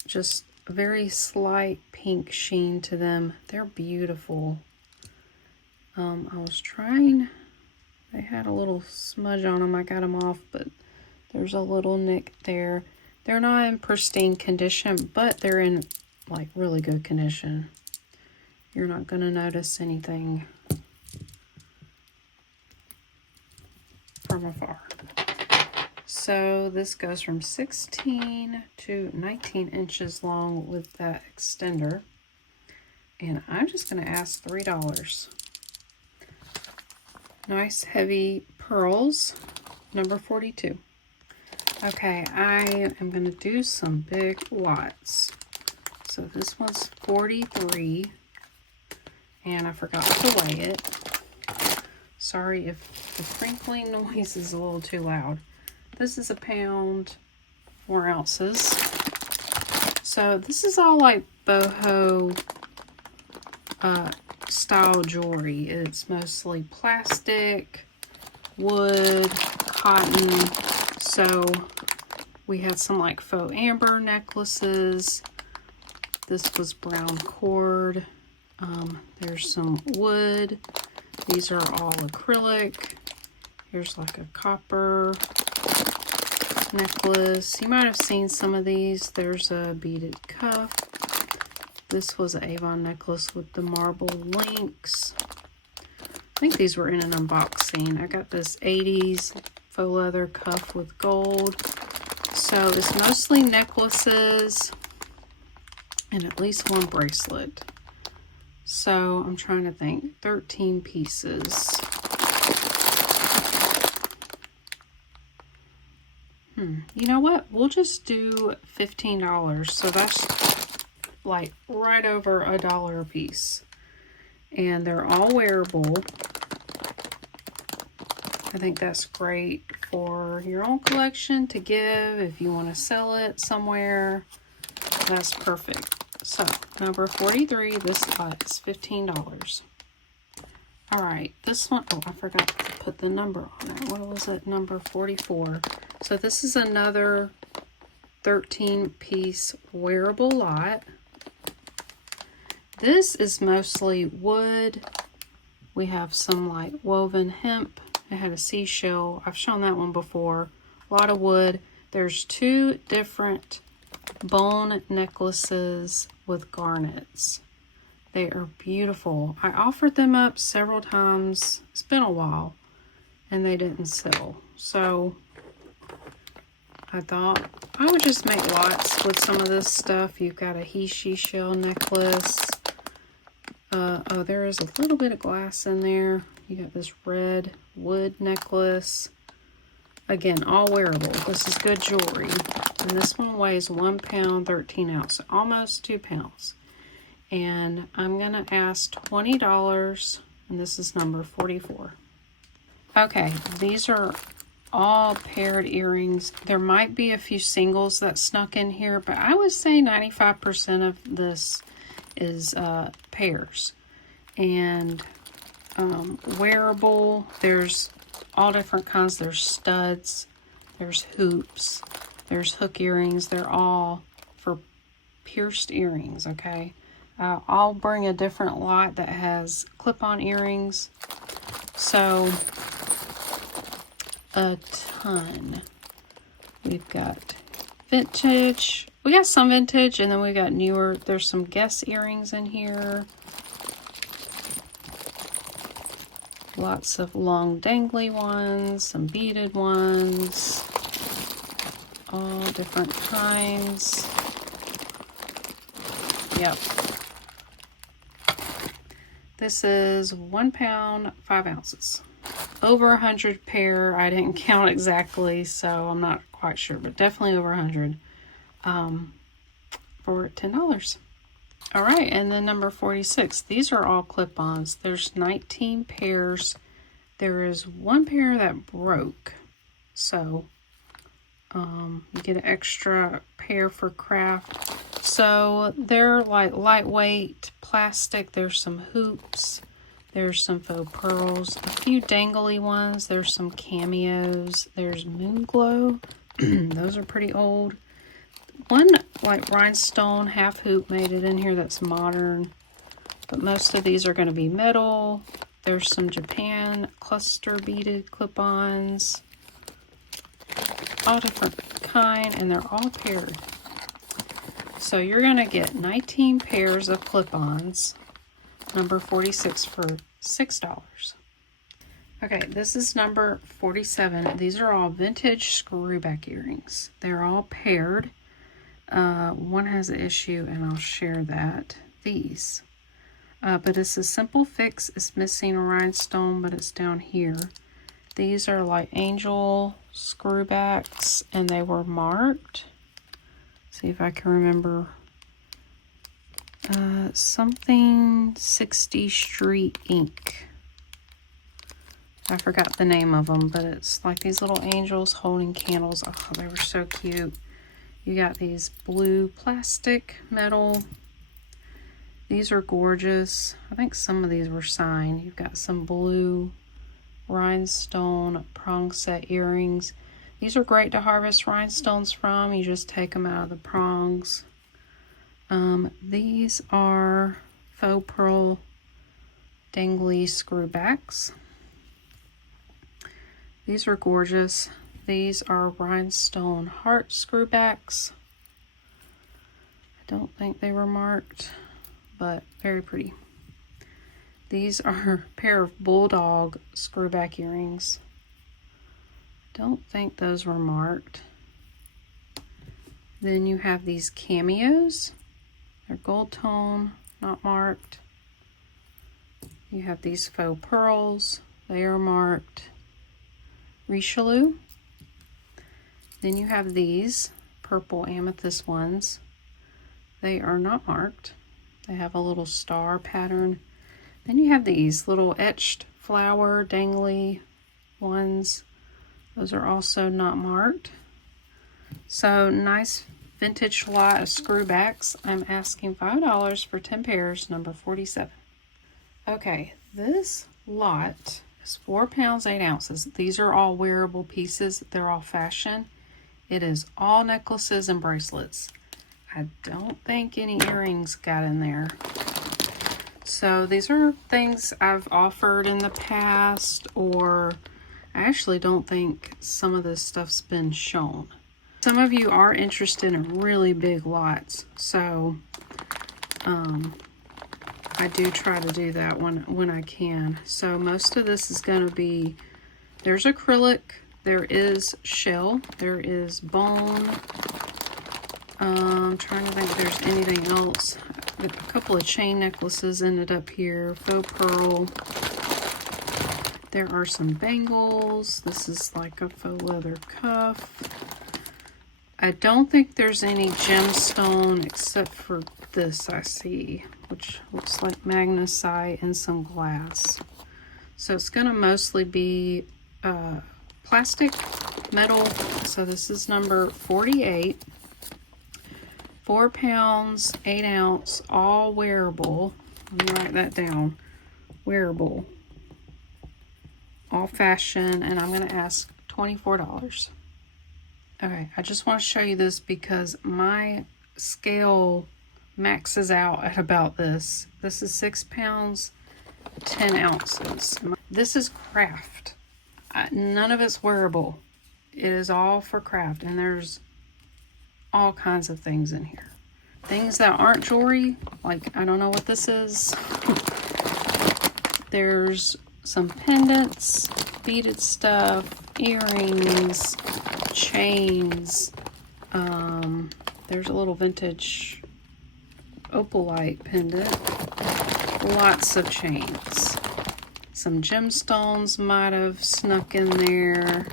Just a very slight pink sheen to them. They're beautiful. I was trying, they had a little smudge on them. I got them off, but there's a little nick there. They're not in pristine condition, but they're in like really good condition. You're not going to notice anything from afar. So this goes from 16 to 19 inches long with that extender. And I'm just going to ask $3. Nice heavy pearls, number 42. Okay, I am going to do some big lots. So this one's 43, and I forgot to weigh it. Sorry if the crinkling noise is a little too loud. This is a pound, 4 ounces. So this is all like boho style jewelry. It's mostly plastic, wood, cotton. So we had some like faux amber necklaces. This was brown cord. There's some wood. These are all acrylic. Here's like a copper necklace. You might have seen some of these. There's a beaded cuff. This was an Avon necklace with the marble links. I think these were in an unboxing. I got this 80s faux leather cuff with gold. So it's mostly necklaces and at least one bracelet. So I'm trying to think, 13 pieces. You know what? We'll just do $15. So that's like right over $1 a piece. And they're all wearable. I think that's great for your own collection to give. If you want to sell it somewhere, that's perfect. So number 43, this is $15. All right, this one, oh, I forgot to put the number on it. What was it? Number 44. So this is another 13-piece wearable lot. This is mostly wood. We have some like woven hemp. It had a seashell. I've shown that one before. A lot of wood. There's 2 different bone necklaces with garnets. They are beautiful. I offered them up several times. It's been a while, and they didn't sell. So I thought I would just make lots with some of this stuff. You've got a he, she shell necklace. Oh, there is a little bit of glass in there. You got this red wood necklace. Again, all wearable. This is good jewelry. And this one weighs 1 pound, 13 ounces, almost 2 pounds. And I'm going to ask $20, and this is number 44. Okay, these are all paired earrings. There might be a few singles that snuck in here, but I would say 95% of this is pairs. And wearable, there's all different kinds. There's studs, there's hoops, there's hook earrings. They're all for pierced earrings, okay? I'll bring a different lot that has clip-on earrings. So, a ton. We've got vintage. We got some vintage, and then we got newer. There's some Guess earrings in here. Lots of long dangly ones, some beaded ones. All different kinds. Yep. This is 1 pound, 5 ounces. Over 100 pair. I didn't count exactly, so I'm not quite sure, but definitely over 100 for $10. All right, and then number 46. These are all clip-ons. There's 19 pairs. There is 1 pair that broke, so you get an extra pair for craft. So they're like lightweight plastic. There's some hoops. There's some faux pearls. A few dangly ones. There's some cameos. There's moon glow. Those are pretty old. One like rhinestone half hoop made it in here that's modern. But most of these are going to be metal. There's some Japan cluster beaded clip-ons. All different kind, and they're all paired. So you're going to get 19 pairs of clip-ons, number 46, for $6. Okay, this is number 47. These are all vintage screwback earrings. They're all paired. One has an issue, and I'll share that. These. But it's a simple fix. It's missing a rhinestone, but it's down here. These are like angel screwbacks, and they were marked. See if I can remember. Something 60 Street Ink. I forgot the name of them, but it's like these little angels holding candles. Oh, they were so cute. You got these blue plastic metal. These are gorgeous. I think some of these were signed. You've got some blue rhinestone prong set earrings. These are great to harvest rhinestones from. You just take them out of the prongs. These are faux pearl dangly screwbacks. These are gorgeous. These are rhinestone heart screwbacks. I don't think they were marked, but very pretty. These are a pair of bulldog screwback earrings. Don't think those were marked. Then you have these cameos. They're gold tone, not marked. You have these faux pearls. They are marked. Richelieu. Then you have these purple amethyst ones. They are not marked. They have a little star pattern. Then you have these little etched flower dangly ones. Those are also not marked. So nice vintage lot of screwbacks. I'm asking $5 for 10 pairs, number 47. Okay, this lot is 4 pounds 8 ounces. These are all wearable pieces. They're all fashion. It is all necklaces and bracelets. I don't think any earrings got in there. So these are things I've offered in the past, or I actually don't think some of this stuff's been shown. Some of you are interested in really big lots, so I do try to do that when I can. So most of this is going to be, there's acrylic, there is shell, there is bone. I'm trying to think if there's anything else. A couple of chain necklaces ended up here, faux pearl. There are some bangles. This is like a faux leather cuff. I don't think there's any gemstone except for this I see, which looks like magnesite and some glass. So it's going to mostly be plastic, metal. So this is number 48. 4 pounds, 8 ounce, all wearable. Let me write that down. Wearable. All fashion, and I'm going to ask $24. Okay, I just want to show you this because my scale maxes out at about this. This is 6 pounds, 10 ounces. This is craft. None of it's wearable. It is all for craft, and there's all kinds of things in here. Things that aren't jewelry, like I don't know what this is. There's some pendants, beaded stuff, earrings, chains. There's a little vintage opalite pendant. Lots of chains. Some gemstones might have snuck in there.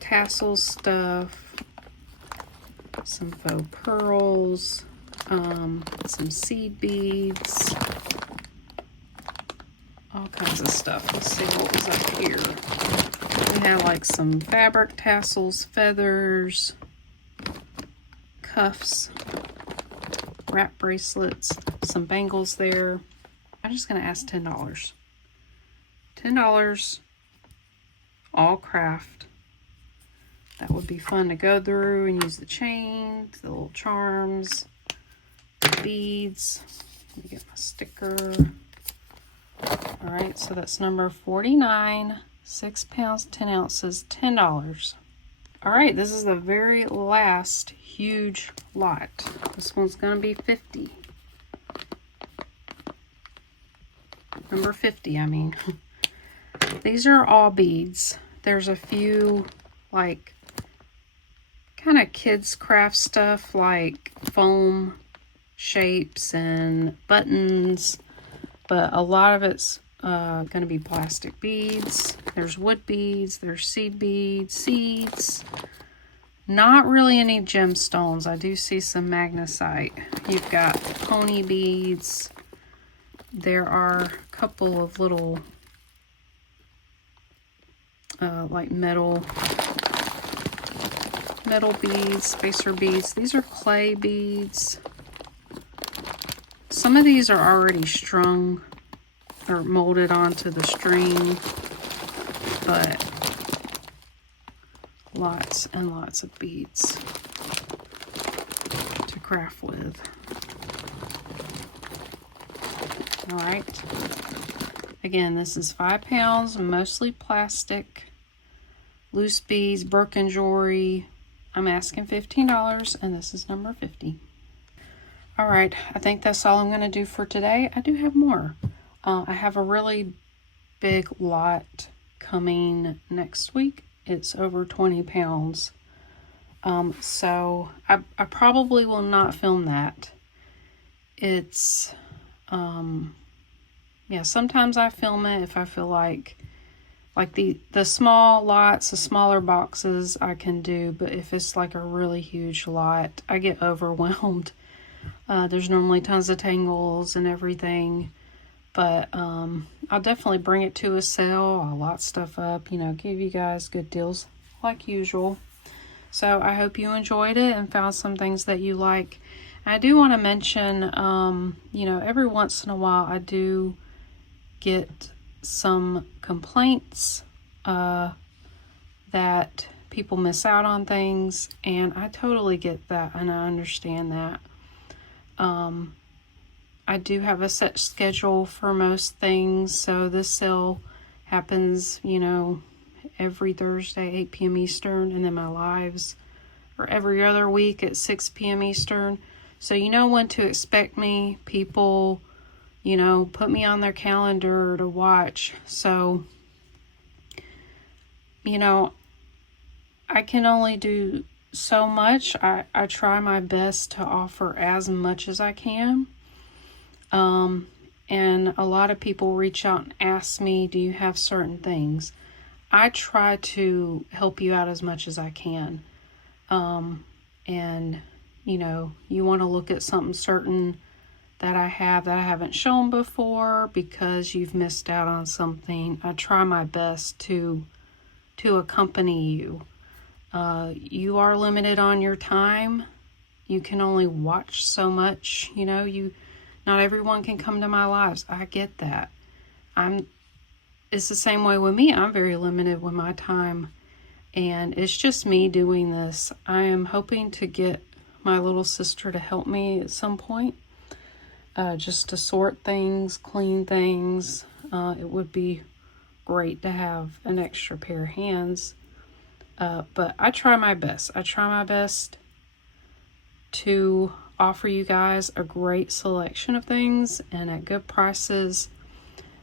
Tassel stuff. Some faux pearls. Some seed beads. All kinds of stuff. Let's see what was up here. We have like some fabric tassels, feathers, cuffs, wrap bracelets, some bangles there. I'm just going to ask $10. $10, all craft. That would be fun to go through and use the chains, the little charms, the beads. Let me get my sticker. All right, so that's number 49, 6 pounds, 10 ounces, $10. All right, this is the very last huge lot. This one's gonna be 50. Number 50, I mean. These are all beads. There's a few, like, kind of kids craft stuff, like foam shapes and buttons. But a lot of it's going to be plastic beads. There's wood beads. There's seed beads, seeds. Not really any gemstones. I do see some magnesite. You've got pony beads. There are a couple of little like metal beads, spacer beads. These are clay beads. Some of these are already strung or molded onto the string, but lots and lots of beads to craft with. All right. Again, this is 5 pounds, mostly plastic, loose beads, broken jewelry. I'm asking $15, and this is number 50. All right, I think that's all I'm going to do for today. I do have more. I have a really big lot coming next week. It's over 20 pounds. So I probably will not film that. It's, yeah, sometimes I film it if I feel like the small lots, the smaller boxes I can do, but if it's like a really huge lot, I get overwhelmed. There's normally tons of tangles and everything, but I'll definitely bring it to a sale. I'll lot stuff up, you know, give you guys good deals like usual. So I hope you enjoyed it and found some things that you like. I do want to mention, you know, every once in a while I do get some complaints that people miss out on things, and I totally get that and I understand that. I do have a set schedule for most things, so this sale happens, you know, every Thursday, 8 p.m. Eastern, and then my lives are every other week at 6 p.m. Eastern. So you know when to expect me. People, you know, put me on their calendar to watch. So, you know, I can only do so much. I try my best to offer as much as I can. And a lot of people reach out and ask me, do you have certain things? I try to help you out as much as I can. And, you know, you want to look at something certain that I haven't shown before because you've missed out on something. I try my best to accompany you. You are limited on your time. You can only watch so much, you know, not everyone can come to my lives. I get that. It's the same way with me. I'm very limited with my time, and it's just me doing this. I am hoping to get my little sister to help me at some point, just to sort things, clean things. It would be great to have an extra pair of hands, but I try my best. I try my best to offer you guys a great selection of things and at good prices.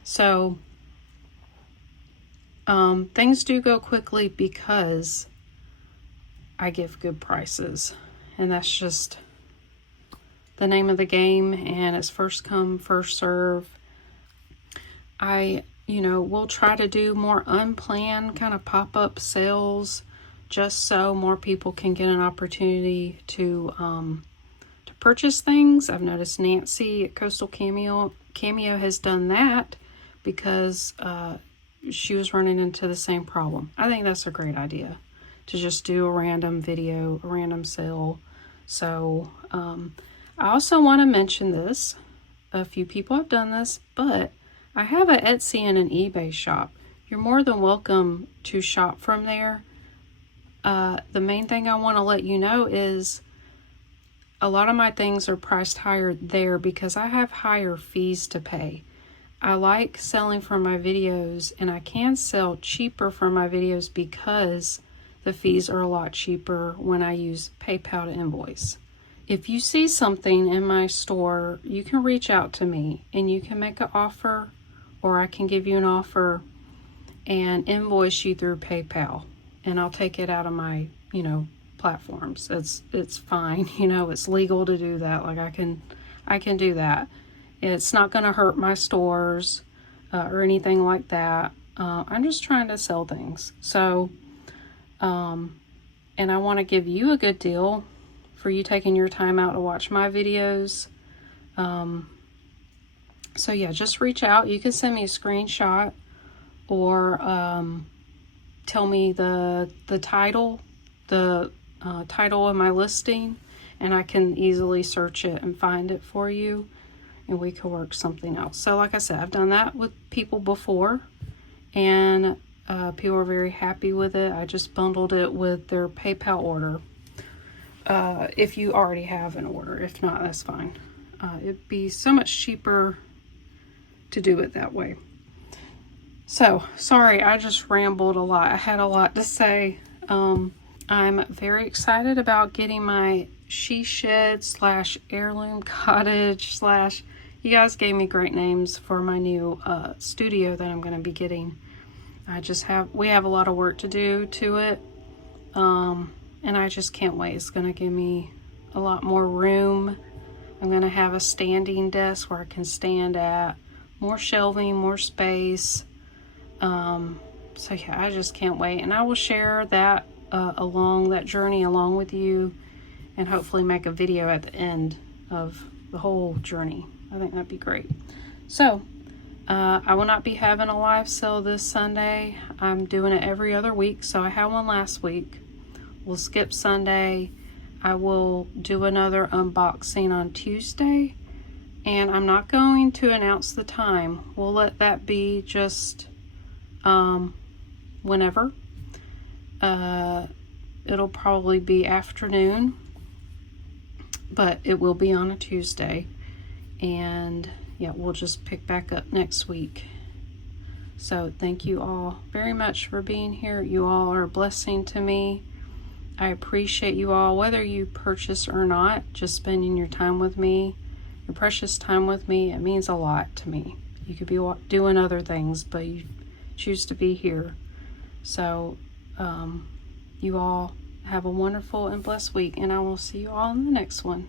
So things do go quickly because I give good prices, and that's just the name of the game, and it's first come, first serve. I, you know, will try to do more unplanned kind of pop-up sales just so more people can get an opportunity to purchase things. I've noticed Nancy at Coastal Cameo has done that because she was running into the same problem. I think that's a great idea, to just do a random video, a random sale. So I also want to mention this. A few people have done this, but I have an Etsy and an eBay shop. You're more than welcome to shop from there. The main thing I want to let you know is a lot of my things are priced higher there because I have higher fees to pay. I like selling for my videos, and I can sell cheaper for my videos because the fees are a lot cheaper when I use PayPal to invoice. If you see something in my store, you can reach out to me and you can make an offer, or I can give you an offer and invoice you through PayPal, and I'll take it out of my, you know, platforms. It's fine, you know, it's legal to do that. Like I can do that. It's not going to hurt my stores or anything like that. I'm just trying to sell things. So and I want to give you a good deal for you taking your time out to watch my videos. So yeah, just reach out. You can send me a screenshot or tell me the title, title of my listing, and I can easily search it and find it for you, and we can work something else. So like I said, I've done that with people before, and people are very happy with it. I just bundled it with their PayPal order. If you already have an order. If not, that's fine. It'd be so much cheaper to do it that way. So, sorry, I just rambled a lot. I had a lot to say. I'm very excited about getting my she shed / heirloom cottage / you guys gave me great names for my new studio that I'm going to be getting. We have a lot of work to do to it. And I just can't wait. It's going to give me a lot more room. I'm going to have a standing desk where I can stand at, more shelving, more space. So yeah, I just can't wait. And I will share that along that journey along with you, and hopefully make a video at the end of the whole journey. I think that'd be great. So I will not be having a live sale this Sunday. I'm doing it every other week. So I had one last week we'll skip Sunday. I will do another unboxing on Tuesday, and I'm not going to announce the time. We'll let that be just whenever. It'll probably be afternoon, but it will be on a Tuesday. And yeah, we'll just pick back up next week. So thank you all very much for being here. You all are a blessing to me. I appreciate you all, whether you purchase or not, just spending your time with me, your precious time with me. It means a lot to me. You could be doing other things, but you choose to be here. So you all have a wonderful and blessed week, and I will see you all in the next one.